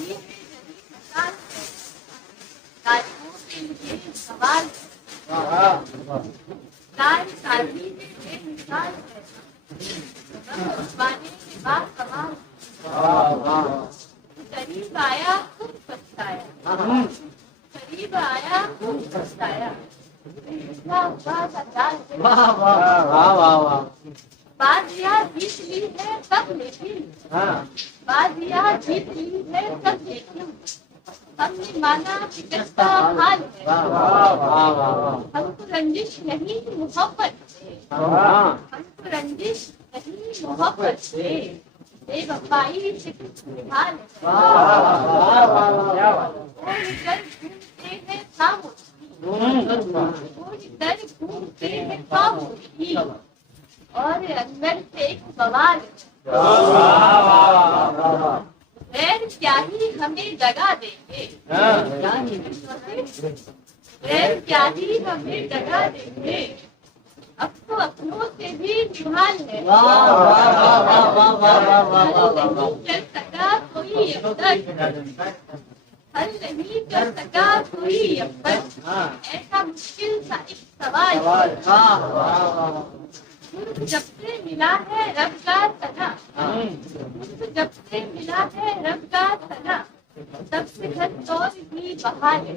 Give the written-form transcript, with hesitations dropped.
شادی مثال ہے، تاریخوں کے لیے سوال ہے، لال شادی میں بے مثال ہے، زمانے کے بعد کمال قریب آیا خود پچھتایا، قریب آیا خود پچھتایا، بازیاں جیت لی ہے سب لیکن، بازیاں جیت لی ہے سب لیکن، ہم نے مانا شکست کا حال ہے، ہم کو رنجش نہیں محبت سے، ہم کو رنجش نہیں محبت سے، بے وفائی سے کچھ نبھال ہے، کوئی در گھومتے ہیں خاموشی، کوئی در گھومتے ہیں خاموشی، اور اندر سے ایک سوال غیر کیا ہی ہمیں دگا دیں گے، غیر کیا ہی ہمیں دگا دیں گے، اب تو اپنوں سے بھی جمال ہے، نہیں کر سکا کوئی اب تک، حل نہیں کر سکا کوئی اب تک، ایسا مشکل سا ایک سوال جب سے ملا ہے رب کا سنا، جب سے ملا ہے رب کا سنا، تب سے ہر دور ہی بہار ہے،